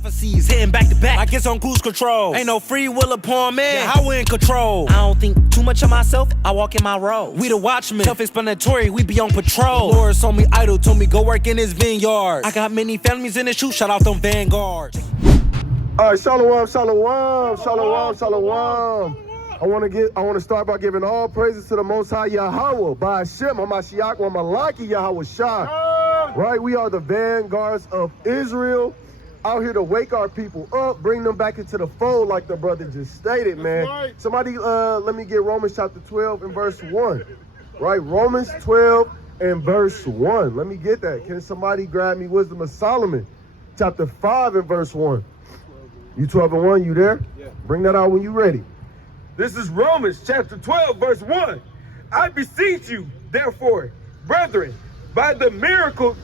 Prophecies hitting back to back like it's on cruise control. Ain't no free will upon man, how we in control. I don't think too much of myself, I walk in my role. We the watchmen, self-explanatory, we be on patrol. The Lord saw me idle, told me go work in his vineyard. I got many families in the shoe, shout out them vanguards. All right, shalom, shalom, shalom, shalom. I want to start by giving all praises to the Most High Yahweh, by Hashem, Hamashiach, wa Malaki Yahweh Shah. Right, we are the vanguards of Israel, out here to wake our people up, bring them back into the fold, like the brother just stated, man. Right. Somebody, let me get Romans chapter 12 and verse 1. Right, Romans 12 and verse 1. Let me get that. Can somebody grab me Wisdom of Solomon, chapter 5 and verse 1? You 12 and 1, you there? Yeah. Bring that out when you ready. This is Romans chapter 12, verse 1. I beseech you, therefore, brethren, by the miracle,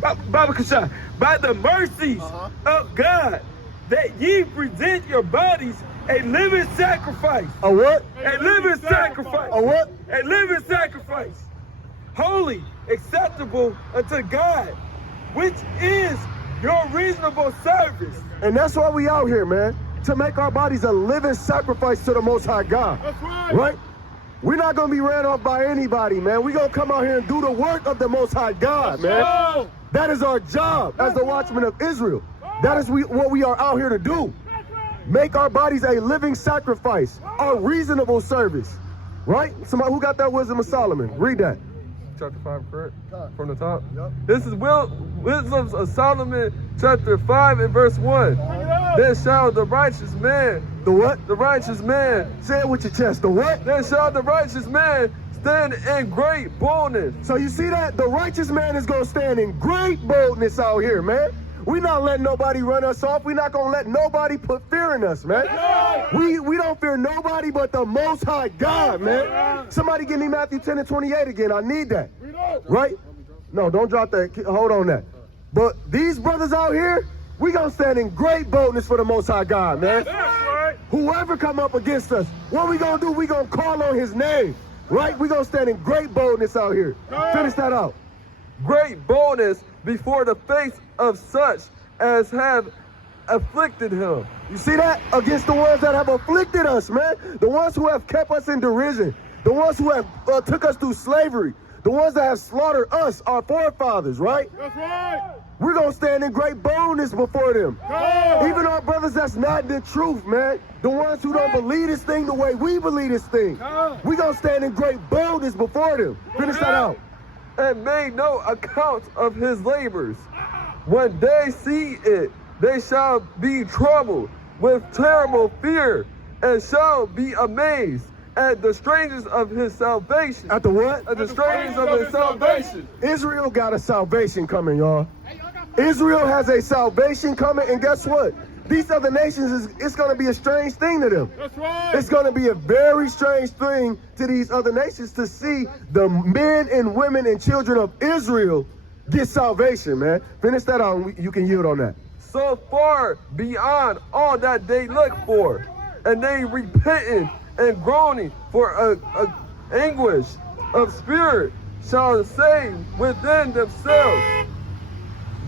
by the mercies of God, that ye present your bodies a living sacrifice. A what? A living sacrifice. A what? A living sacrifice. Holy, acceptable unto God, which is your reasonable service. And that's why we out here, man. To make our bodies a living sacrifice to the Most High God. That's right. Right? We're not going to be ran off by anybody, man. We're going to come out here and do the work of the Most High God, man. Right. That is our job as the watchmen of Israel. That is what we are out here to do. Make our bodies a living sacrifice, a reasonable service. Right? Somebody who got that Wisdom of Solomon? Read that. Chapter 5, correct? From the top? Yep. This is Wisdom of Solomon, chapter 5 and verse 1. Then shall the righteous man... The what? The righteous man. Say it with your chest. The what? Then shall the righteous man stand in great boldness. So you see that? The righteous man is going to stand in great boldness out here, man. We're not letting nobody run us off. We're not going to let nobody put fear in us, man. We don't fear nobody but the Most High God, man. Somebody give me Matthew 10 and 28 again. I need that. Right? No, don't drop that. Hold on that. But these brothers out here, we going to stand in great boldness for the Most High God, man. Whoever come up against us, what we going to do? We going to call on his name. Right? We going to stand in great boldness out here. Finish that out. Great boldness before the face of such as have afflicted him. You see that? Against the ones that have afflicted us, man. The ones who have kept us in derision. The ones who have took us through slavery. The ones that have slaughtered us, our forefathers, right? That's right. We're going to stand in great boldness before them. Go. Even our brothers that's not in the truth, man. The ones who don't believe this thing the way we believe this thing. We're going to stand in great boldness before them. Finish that out. And made no account of his labors. When they see it, they shall be troubled with terrible fear, and shall be amazed at the strangers of his salvation. At the what? At the strangers of his salvation. Israel got a salvation coming, y'all. Israel has a salvation coming, and guess what? These other nations, it's going to be a strange thing to them. That's right. It's going to be a very strange thing to these other nations to see the men and women and children of Israel get salvation, man. Finish that out. You can yield on that. So far beyond all that they look for, and they repenting and groaning for a anguish of spirit shall say within themselves,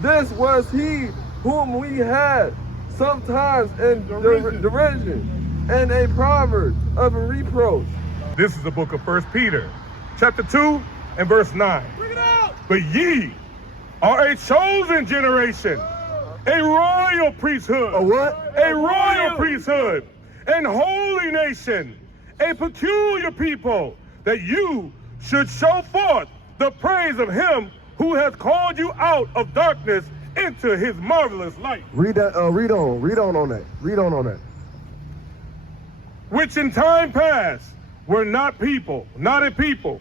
this was he whom we had sometimes in derision, and a proverb of a reproach. This is the book of 1 Peter, chapter 2 and verse 9. Bring it out! But ye are a chosen generation, a royal priesthood. A what? A royal priesthood, and holy nation, a peculiar people, that you should show forth the praise of him who has called you out of darkness into his marvelous light. Read that. Read on that. Which in time past were not a people,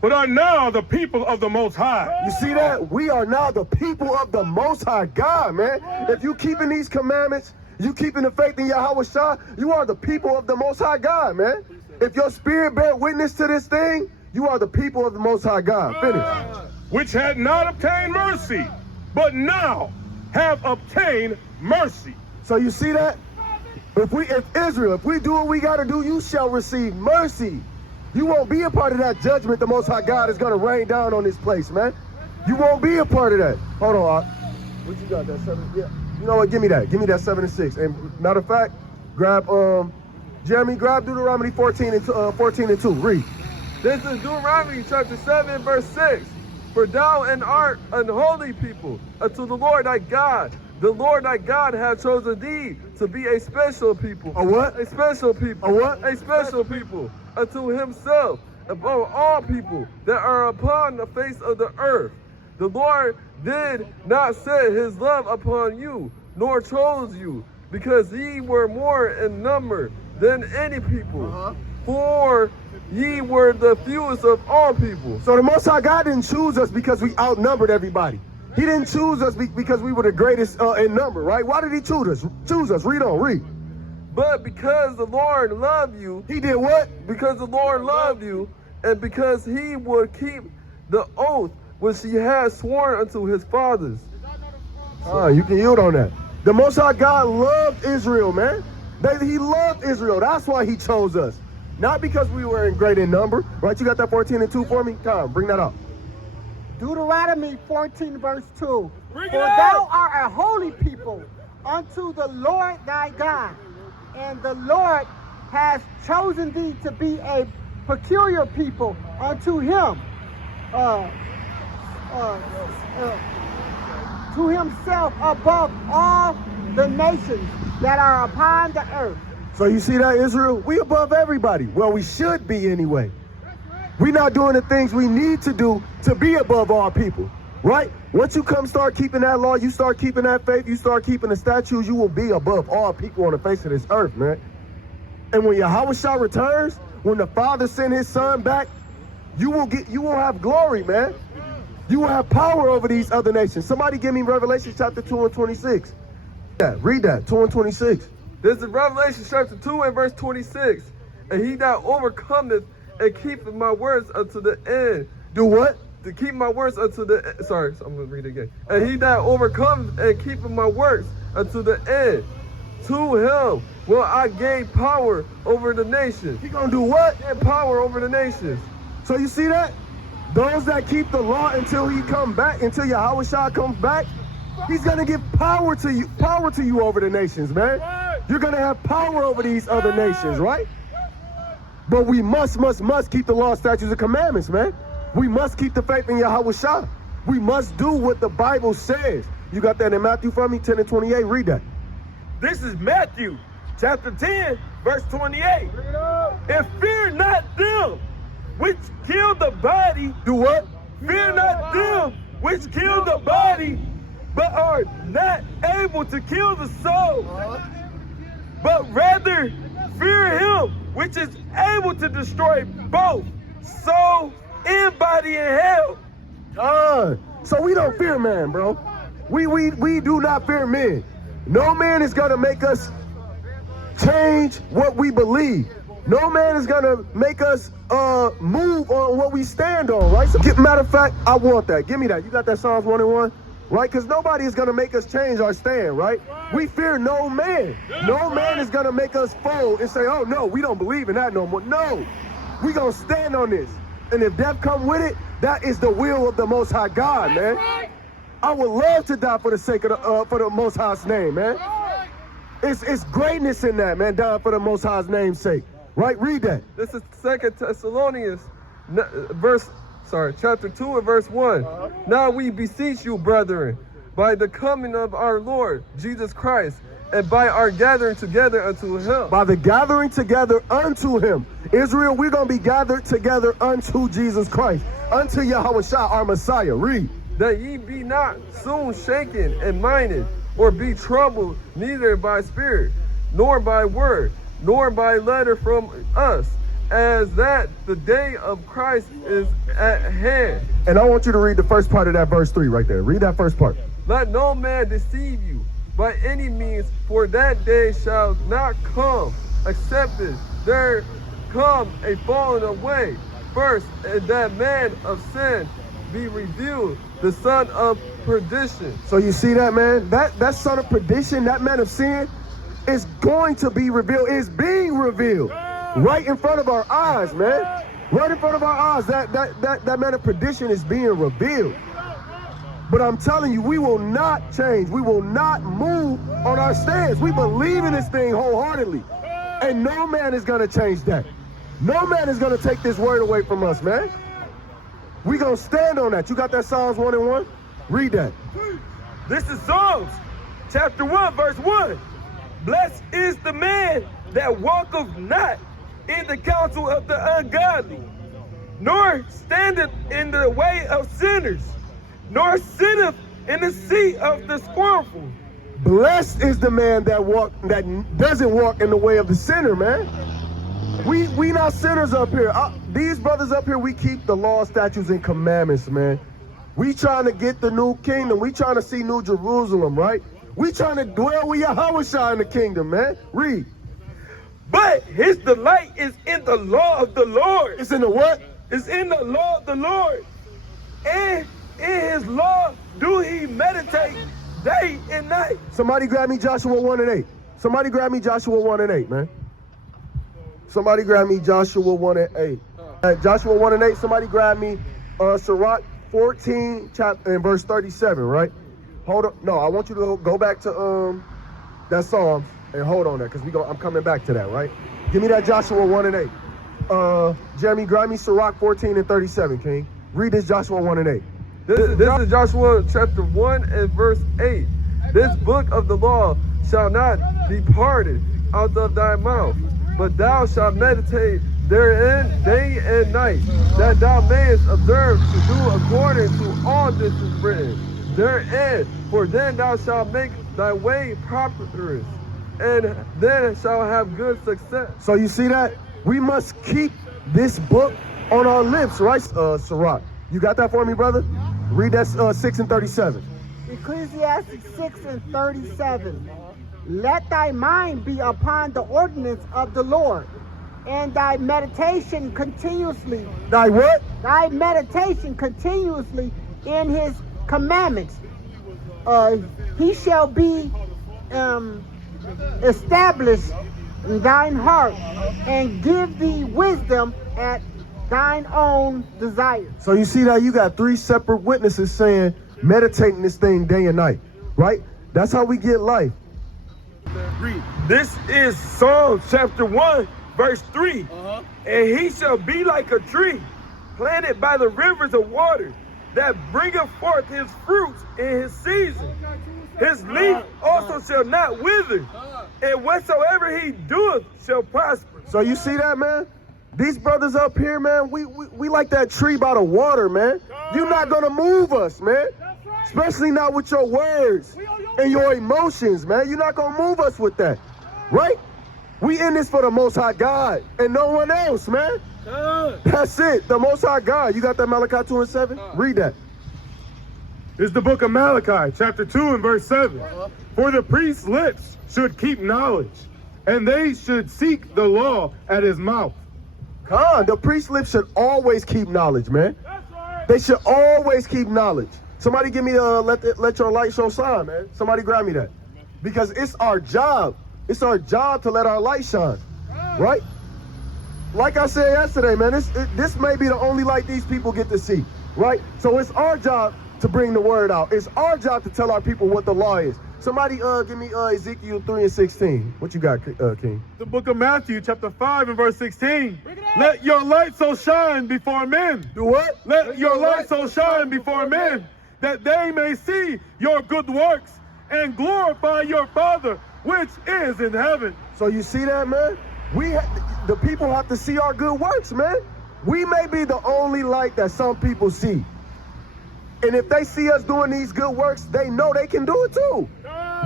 but are now the people of the Most High. You see that? We are now the people of the Most High God, man. If you keeping these commandments, you keeping the faith in Yahweh Shah, you are the people of the Most High God, man. If your spirit bear witness to this thing, you are the people of the Most High God. Finish. Which had not obtained mercy, but now have obtained mercy. So you see that? If we do what we got to do, you shall receive mercy. You won't be a part of that judgment the Most High God is going to rain down on this place, man. You won't be a part of that. Hold on, What you got? That 7? Yeah. You know what? Give me that. Give me that 7 and 6. And matter of fact, grab Jeremy, grab Deuteronomy 14 and 2. Read. This is Deuteronomy chapter 7, verse 6. For thou art an holy people unto the Lord thy God. The Lord thy God hath chosen thee to be a special people. A what? A special people. A what? A special people unto himself above all people that are upon the face of the earth. The Lord did not set his love upon you, nor chose you, because ye were more in number than any people. For ye were the fewest of all people. So the Most High God didn't choose us because we outnumbered everybody. He didn't choose us because we were the greatest in number, right? Why did he choose us? Read on, read. But because the Lord loved you. He did what? Because the Lord loved you, and because he would keep the oath which he had sworn unto his fathers. You can yield on that. The Most High God loved Israel, man. He loved Israel. That's why he chose us. Not because we were in great in number. Right? You got that 14 and 2 for me? Tom, bring that up. Deuteronomy 14 verse 2. Bring it For out. thou art a holy people unto the Lord thy God, and the Lord has chosen thee to be a peculiar people unto him, to himself above all the nations that are upon the earth. So you see that, Israel? We above everybody. Well, we should be anyway. We're not doing the things we need to do to be above all people, right? Once you start keeping that law, you start keeping that faith, you start keeping the statutes, you will be above all people on the face of this earth, man. And when Yahushua returns, when the Father sent his Son back, you will have glory, man. You will have power over these other nations. Somebody give me Revelation chapter 2 and 26. Read that, 2 and 26. This is Revelation chapter 2 and verse 26. And he that overcometh and keepeth my words unto the end. Do what? To keep my words unto the end. Sorry, I'm going to read it again. And he that overcomes and keepeth my words unto the end. To him will I gain power over the nations. He gonna do what? And power over the nations. So you see that? Those that keep the law until he come back, until Yahushua comes back, he's gonna give power to you over the nations, man. You're gonna have power over these other nations, right? But we must keep the law, statutes, and commandments, man. We must keep the faith in Yahushua. We must do what the Bible says. You got that in Matthew for me, 10 and 28? Read that. This is Matthew chapter 10, verse 28. And fear not them which kill the body. Do what? Fear not them which kill the body, but are not able to kill the soul. But rather fear him which is able to destroy both soul and body in hell. So we don't fear man, bro. We do not fear men. No man is gonna make us change what we believe. No man is gonna make us move on what we stand on, right? So, matter of fact, I want that. Give me that. You got that Psalms 1 and 1? Right? Because nobody is gonna make us change our stand, right? We fear no man. No man is gonna make us fold and say, oh no, we don't believe in that no more. No, we gonna stand on this. And if death come with it, that is the will of the Most High God, man. I would love to die for the sake of for the Most High's name, man. It's greatness in that, man, dying for the Most High's name's sake. Right? Read that. This is 2 Thessalonians chapter 2 and verse 1. Now we beseech you, brethren, by the coming of our Lord Jesus Christ, and by our gathering together unto him. By the gathering together unto him. Israel, we're going to be gathered together unto Jesus Christ, unto Yahushua, our Messiah. Read. That ye be not soon shaken and minded, or be troubled, neither by spirit, nor by word, nor by letter from us, as that the day of Christ is at hand. And I want you to read the first part of that verse 3 right there. Read that first part. Let no man deceive you by any means, for that day shall not come, except there come a falling away first, and that man of sin be revealed, the son of perdition. So you see that, man? That son of perdition, that man of sin, is going to be revealed, is being revealed right in front of our eyes, man. Right in front of our eyes, that man of perdition is being revealed. But I'm telling you, we will not change. We will not move on our stance. We believe in this thing wholeheartedly. And no man is going to change that. No man is going to take this word away from us, man. We going to stand on that. You got that Psalms 1:1? Read that. This is Psalms chapter 1, verse 1. Blessed is the man that walketh not in the counsel of the ungodly, nor standeth in the way of sinners, nor sitteth in the seat of the scornful. Blessed is the man that doesn't walk in the way of the sinner, man. We not sinners up here. These brothers up here, we keep the law, statutes, and commandments, man. We trying to get the new kingdom. We trying to see New Jerusalem, right? We trying to dwell with Yahushua in the kingdom, man. Read. But his delight is in the law of the Lord. It's in the what? It's in the law of the Lord. And in his law do he meditate day and night. Somebody grab me Joshua 1:8. Somebody grab me Joshua 1:8, man. Somebody grab me Joshua 1:8. Joshua 1:8. Somebody grab me Sirach 14 chapter and verse 37, right? Hold on. No, I want you to go back to that Psalms and hold on there, because I'm coming back to that, right? Give me that Joshua 1:8. Jeremy, grab me Sirach 14 and 37, King. Read this Joshua 1:8. This is Joshua chapter 1 and verse 8. This book of the law shall not depart out of thy mouth, but thou shalt meditate therein day and night, that thou mayest observe to do according to all this is written therein. For then thou shalt make thy way prosperous, and then shalt have good success. So you see that? We must keep this book on our lips, right, Sirach? You got that for me, brother? Read that 6 and 37. Ecclesiastes 6 and 37. Let thy mind be upon the ordinance of the Lord, and thy meditation continuously. Thy what? Thy meditation continuously in his commandments. He shall be established in thine heart, and give thee wisdom at thine own desire. So you see that you got 3 separate witnesses saying, meditating this thing day and night, right? That's how we get life. This is Psalm chapter 1, verse 3. And he shall be like a tree planted by the rivers of water, that bringeth forth his fruits in his season. His leaf also shall not wither, and whatsoever he doeth shall prosper. So you see that, man? These brothers up here, man, we like that tree by the water, man. You're not gonna move us, man. Especially not with your words and your emotions, man. You're not gonna move us with that, right? We in this for the Most High God and no one else, man. That's it, the Most High God. You got that Malachi 2 and 7? Read that. It's the book of Malachi, chapter 2 and verse 7. For the priest's lips should keep knowledge, and they should seek the law at his mouth. The priest's lips should always keep knowledge, man. They should always keep knowledge. Somebody give me let your light show shine, man. Somebody grab me that. Because it's our job. It's our job to let our light shine, right? Like I said yesterday, man, this may be the only light these people get to see, right? So it's our job to bring the word out. It's our job to tell our people what the law is. Somebody give me Ezekiel 3 and 16. What you got, King? The book of Matthew, chapter 5 and verse 16. Let your light so shine before men. Do what? Let your light so shine before men, that they may see your good works and glorify your Father which is in heaven. So you see that, man? The people have to see our good works, man. We may be the only light that some people see. And if they see us doing these good works, they know they can do it too.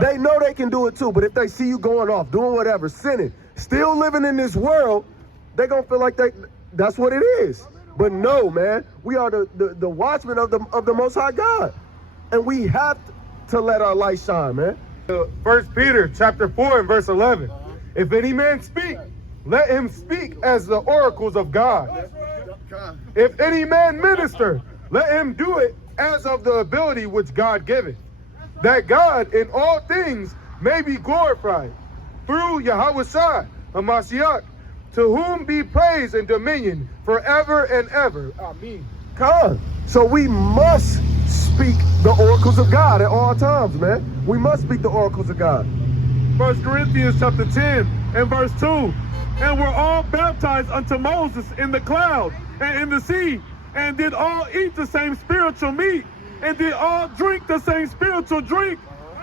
They know they can do it too. But if they see you going off, doing whatever, sinning, still living in this world, they're going to feel like that's what it is. But no, man, we are the watchmen of the Most High God. And we have to let our light shine, man. 1 Peter chapter 4 and verse 11. If any man speak, let him speak as the oracles of God. If any man minister, let him do it as of the ability which God giveth, that God in all things may be glorified through Yahushua HaMashiach, to whom be praise and dominion forever and ever. Amen. So we must speak speak the oracles of God at all times, man. We must speak the oracles of God. 1 Corinthians chapter 10 and verse 2. And were all baptized unto Moses in the cloud and in the sea, and did all eat the same spiritual meat, and did all drink the same spiritual drink.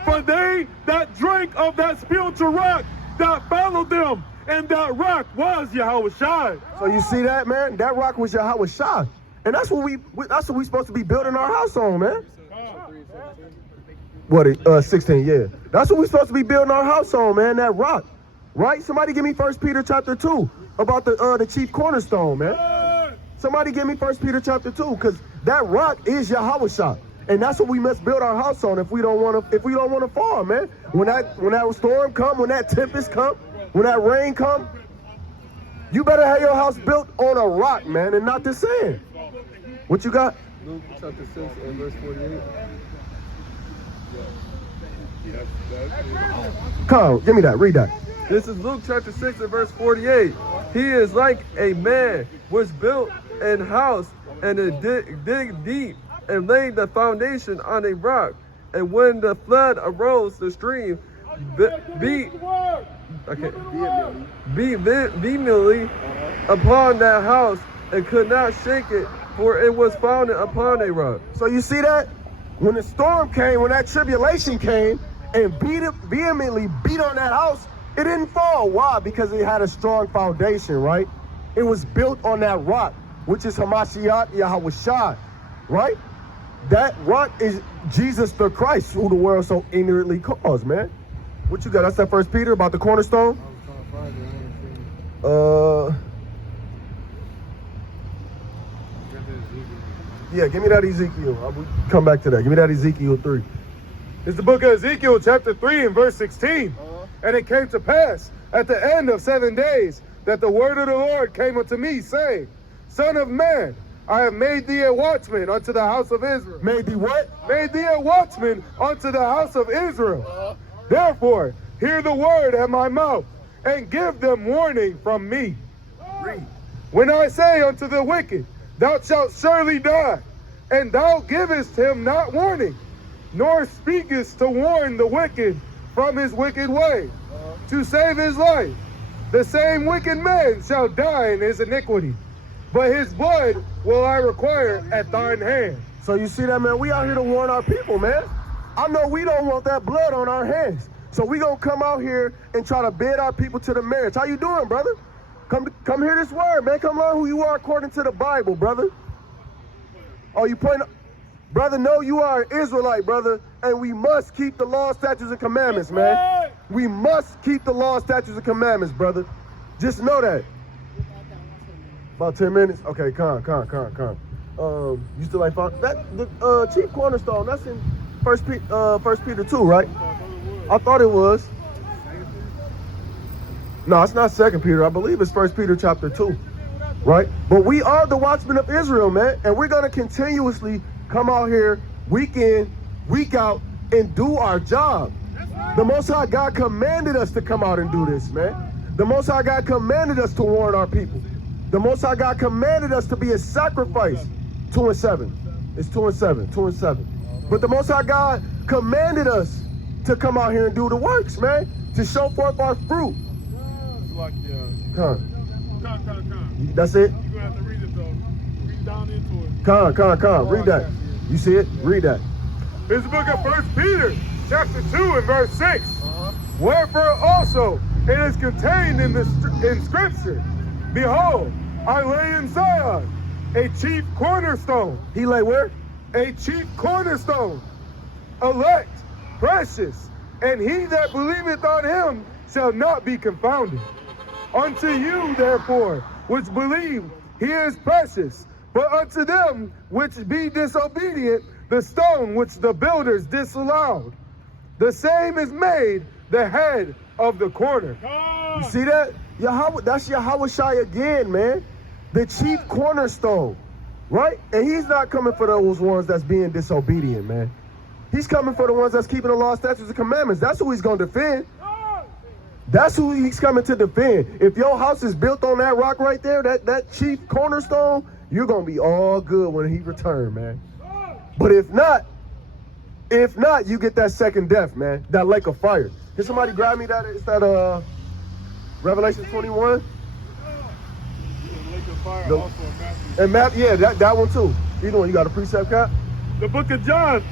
For they that drank of that spiritual rock that followed them, and that rock was Yahushua. So you see that, man? That rock was Yahushua. And that's what we supposed to be building our house on, man. What, 16, yeah. That's what we're supposed to be building our house on, man, that rock. Right? Somebody give me 1 Peter chapter 2 about the chief cornerstone, man. Somebody give me 1 Peter chapter 2, because that rock is Yahushua. And that's what we must build our house on if we don't want to fall, man. When that storm come, when that tempest come, when that rain come, you better have your house built on a rock, man, and not the sand. What you got? Luke chapter 6 and verse 48. Come, give me that. Read that. This is Luke chapter 6 and verse 48. He is like a man which built an house and dig deep and laid the foundation on a rock. And when the flood arose, the stream beat vehemently upon that house and could not shake it, for it was founded upon a rock. So you see that? When the storm came, when that tribulation came and vehemently beat on that house, it didn't fall. Why? Because it had a strong foundation, right? It was built on that rock, which is Hamashiach Yahushua, right? That rock is Jesus the Christ, who the world so ignorantly calls, man. What you got? That's that 1 Peter about the cornerstone? Yeah, give me that Ezekiel. I'll come back to that. Give me that Ezekiel 3. It's the book of Ezekiel chapter 3 and verse 16. And it came to pass at the end of 7 days that the word of the Lord came unto me, saying, Son of man, I have made thee a watchman unto the house of Israel. Made thee what? Made thee a watchman unto the house of Israel. Therefore, hear the word at my mouth, and give them warning from me. Read. When I say unto the wicked, thou shalt surely die, and thou givest him not warning, nor speakest to warn the wicked from his wicked way, to save his life, the same wicked man shall die in his iniquity, but his blood will I require at thine hand. So you see that, man? We out here to warn our people, man. I know we don't want that blood on our hands. So we gonna come out here and try to bid our people to the marriage. How you doing, brother? Come hear this word, man. Come learn who you are according to the Bible, brother. Oh, you pointing? Brother, no, you are an Israelite, brother, and we must keep the law, statutes, and commandments, man. We must keep the law, statutes, and commandments, brother. Just know that. About 10 minutes? Okay, come. You still like fun? That the chief cornerstone, that's in 1 Peter 2, right? I thought it was. No, it's not 2 Peter. I believe it's 1 Peter chapter 2, right? But we are the watchmen of Israel, man, and we're going to continuously come out here week in, week out, and do our job. The Most High God commanded us to come out and do this, man. The Most High God commanded us to warn our people. The Most High God commanded us to be a sacrifice. 2 and 7. It's 2 and 7. 2 and 7. But the Most High God commanded us to come out here and do the works, man, to show forth our fruit. Come. That's it? You're going to have to read it, though. Read down into it. Come. Read that. You see it? Read that. It's the book of 1 Peter, chapter 2 and verse 6. Wherefore also it is contained in Scripture, Behold, I lay in Zion a chief cornerstone. He lay where? A chief cornerstone, elect, precious, and he that believeth on him shall not be confounded. Unto you, therefore, which believe, he is precious. But unto them which be disobedient, the stone which the builders disallowed, the same is made the head of the corner. You see that? Yahweh, that's Yahushua again, man. The chief cornerstone, right? And he's not coming for those ones that's being disobedient, man. He's coming for the ones that's keeping the law, statutes, and commandments. That's who he's going to defend. That's who he's coming to defend. If your house is built on that rock right there, that chief cornerstone, you're going to be all good when he returns, man. But if not, If not, you get that second death, man. That lake of fire. Can somebody grab me that? Is that Revelation 21? And map, yeah, that one too. Either one. You got a precept, Cap? The book of John,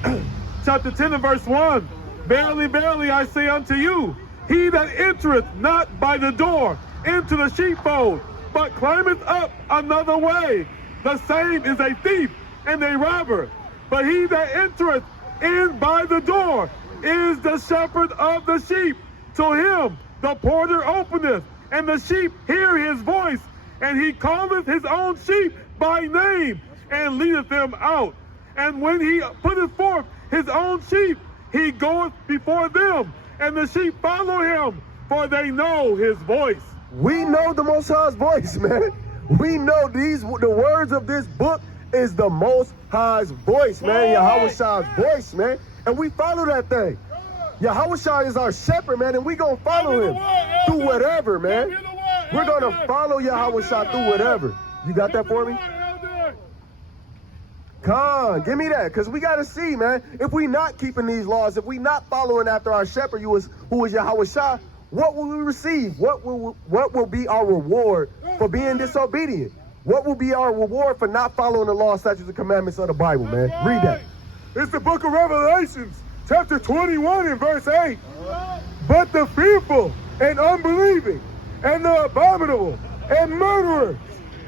chapter 10 and verse 1. Verily, verily, I say unto you, he that entereth not by the door into the sheepfold, but climbeth up another way, the same is a thief and a robber. But he that entereth in by the door is the shepherd of the sheep. To him the porter openeth, and the sheep hear his voice, and he calleth his own sheep by name, and leadeth them out. And when he putteth forth his own sheep, he goeth before them, and the sheep follow him, for they know his voice. We know the Most High's voice, man. We know the words of this book is the Most High's voice, man. Yahweh Shai's voice, man. And we follow that thing. Yahweh Shai is our shepherd, man, and we gonna follow him through whatever, man. We're gonna follow Yahweh Shai through whatever. You got that for me? Con, give me that, because we got to see, man, if we not keeping these laws, if we not following after our shepherd, who is Yahweh Shai, what will we receive? What will be our reward for being disobedient? What will be our reward for not following the law, statutes, and commandments of the Bible, man? Read that. It's the book of Revelations, chapter 21 and verse 8. But the fearful and unbelieving and the abominable and murderers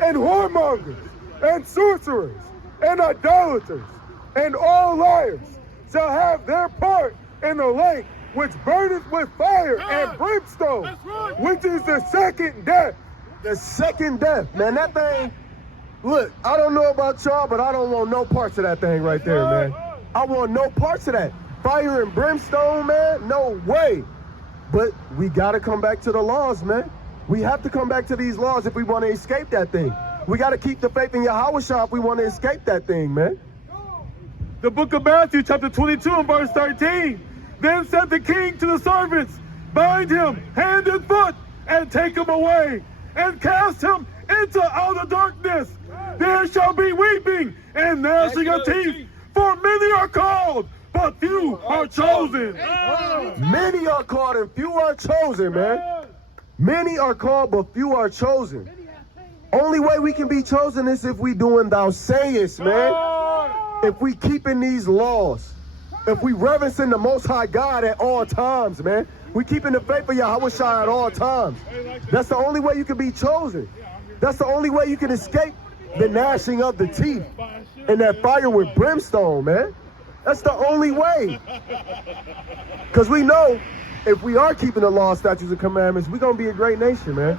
and whoremongers and sorcerers and idolaters and all liars shall have their part in the lake which burneth with fire and brimstone, which is the second death. The second death, man. That thing, look, I don't know about y'all, but I don't want no parts of that thing right there, man. I want no parts of that. Fire and brimstone, man, no way. But we got to come back to the laws, man. We have to come back to these laws if we want to escape that thing. We got to keep the faith in Yahweh Shai if we want to escape that thing, man. The book of Matthew, chapter 22 and verse 13. Then said the king to the servants, bind him hand and foot, and take him away, and cast him into outer darkness. There shall be weeping and gnashing of teeth, for many are called, but few are chosen. Many are called and few are chosen, man. Many are called, but few are chosen. Only way we can be chosen is if we doing thou sayest, man. If we keeping these laws. If we reverencing the Most High God at all times, man. We keeping the faith of Yahweh Shai at all times. That's the only way you can be chosen. That's the only way you can escape the gnashing of the teeth and that fire with brimstone, man. That's the only way. Because we know if we are keeping the law, statutes, and commandments, we're going to be a great nation, man.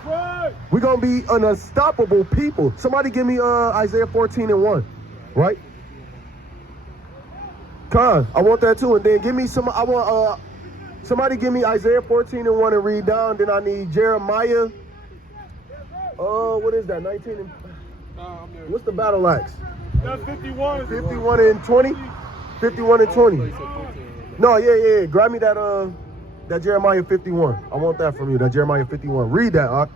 We're going to be an unstoppable people. Somebody give me Isaiah 14 and 1, right? Con, I want that too. And then give me somebody give me Isaiah 14 and 1 and read down. Then I need Jeremiah. What is that? 19 and... what's the battle axe? That's 51. 51 and 20? 51 and 20. No, yeah. Grab me that Jeremiah 51. I want that from you, that Jeremiah 51. Read that, Ak.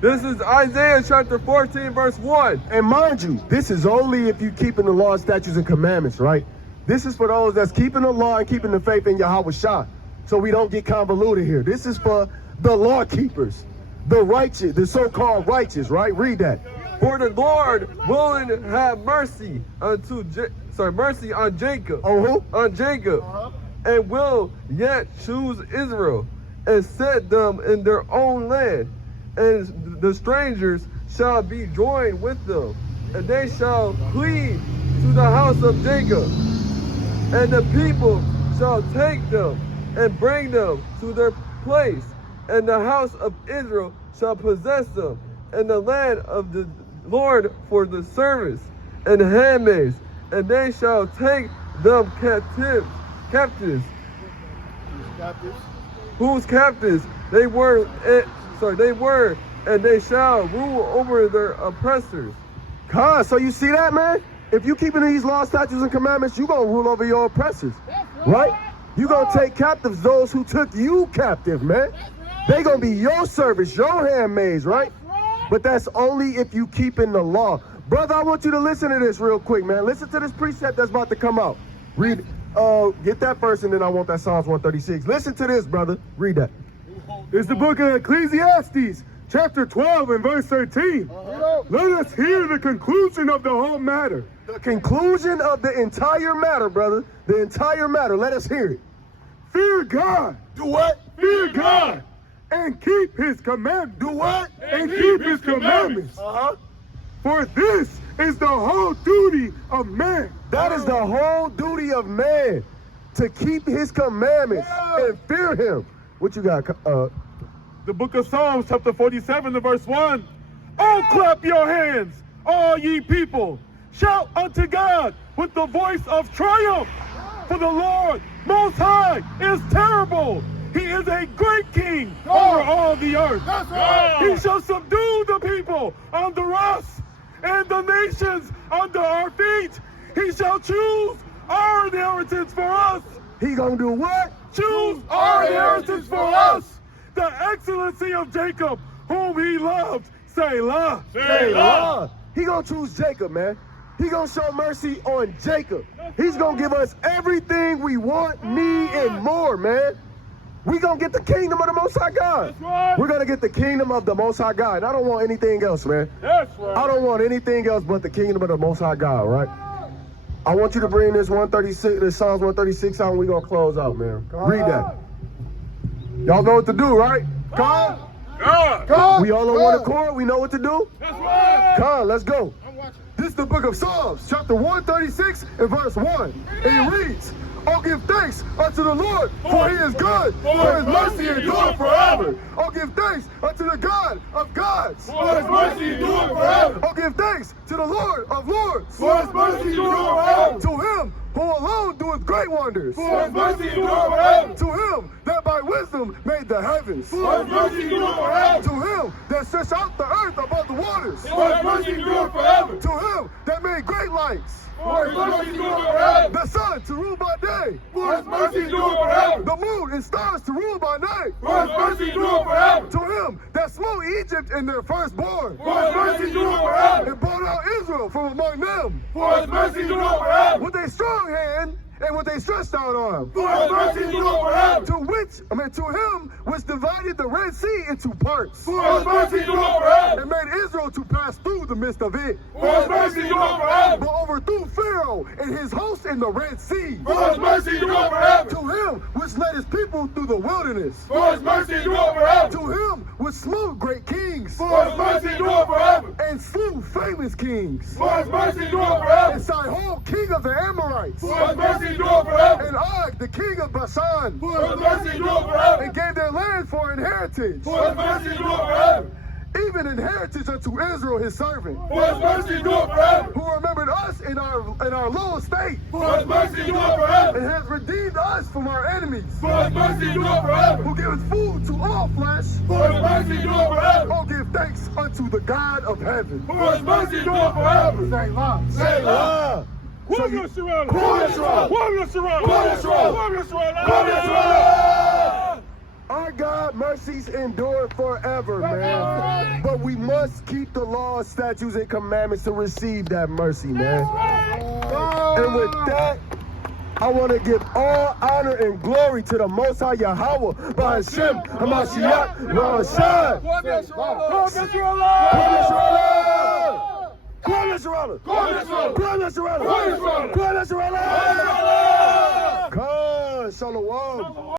This is Isaiah chapter 14, verse 1. And mind you, this is only if you keeping the law, statutes, and commandments, right? This is for those that's keeping the law and keeping the faith in Yahweh Shai. So we don't get convoluted here. This is for the law keepers, the righteous, the so-called righteous, right? Read that. For the Lord willing to have mercy mercy on Jacob. On who? On Jacob. And will yet choose Israel and set them in their own land. And the strangers shall be joined with them. And they shall cleave to the house of Jacob. And the people shall take them and bring them to their place. And the house of Israel shall possess them. And the land of the Lord for the servants and handmaids. And they shall take them captives. Whose captives they were, and they shall rule over their oppressors. God, so you see that, man? If you keeping these laws, statutes, and commandments, you gonna rule over your oppressors, right? You gonna take captives those who took you captive, man. They gonna be your servants, your handmaids, right? But that's only if you keeping the law. Brother, I want you to listen to this real quick, man. Listen to this precept that's about to come out. Read. get that first, and then I want that Psalms 136. Listen to this, brother. Read that. It's the book of Ecclesiastes, chapter 12 and verse 13. Let us hear the conclusion of the whole matter. The conclusion of the entire matter, brother. The entire matter. Let us hear it. Fear God. Do what? Fear God. And keep his commandments. Do what? And keep his commandments. Uh-huh. For this is the whole duty of man. That is the whole duty of man, to keep his commandments and fear him. What you got? The book of Psalms, chapter 47, and verse 1. Oh, clap your hands, all ye people. Shout unto God with the voice of triumph. For the Lord Most High is terrible. He is a great king over all the earth. He shall subdue the people under us and the nations under our feet. He shall choose our inheritance for us. He gonna do what? Choose our inheritance for us. The excellency of Jacob, whom he loved. Selah. Selah. He gonna choose Jacob, man. He gonna show mercy on Jacob. He's gonna give us everything we want, need, and more, man. We gonna get the kingdom of the Most High God. That's right. We're gonna get the kingdom of the Most High God. And I don't want anything else, man. That's right. I don't want anything else but the kingdom of the Most High God, right? I want you to bring this 136, this Psalms 136 out, and we gonna close out, man. Read that. Y'all know what to do, right? God. We all on one accord. We know what to do. That's right. Come on, let's go. This is the book of Psalms, chapter 136 and verse 1. And it reads, Oh, give thanks unto the Lord, for he is good, for his mercy endureth forever. Oh, give thanks unto the God of gods, For his mercy endureth forever. Oh, give thanks to the Lord of lords, For his mercy endureth forever. to him who alone doeth great wonders, For his mercy endureth forever. to him that by wisdom made the heavens, For his mercy endureth forever. to him that stretched out the earth above the waters, For his mercy endureth forever. to him that made great lights, For his mercy endureth forever. the sun to rule by day, For his mercy endureth forever. the moon and stars to rule by night, For his mercy endureth forever. to him that smote Egypt in their firstborn, For his mercy endureth forever. and brought out Israel from among them, For his mercy endureth forever. with a strong hand and with a stretched out arm, For his mercy endureth forever. to him which divided the Red Sea into parts, For his mercy endureth forever. and made Israel to pass through the midst of it, For his mercy endureth forever. but overthrew Pharaoh and his host in the Red Sea, For his mercy endureth forever. to him which led his people through the wilderness, For his mercy endureth forever. to him which smote great kings, For his mercy endureth forever. and slew famous kings, For his mercy endureth forever. and Sihon king of the Amorites, For his mercy endureth forever. and Og the king of Bashan, For his mercy endureth forever. and gave their land for an heritage, For his mercy endureth forever. even an heritage unto Israel his servant, For his mercy endureth forever. who remembered us in our low estate, For his mercy endureth forever. and has redeemed us from our enemies, For his mercy endureth forever. who giveth food to all flesh. For his mercy endureth forever. Oh, give thanks unto the God of heaven. For his mercy endureth forever. Selah. Selah. Warrior Surrounded. Warrior surrounded. Warrior surrounded. Warrior surrounded. Warrior surrounded. Warrior surrounded. Our God mercies endure forever, man. But we must keep the laws, statutes, and commandments to receive that mercy, man. And with that, I want to give all honor and glory to the Most High Yahweh, by Hashem, Hamashiach, Rashad. Shalom.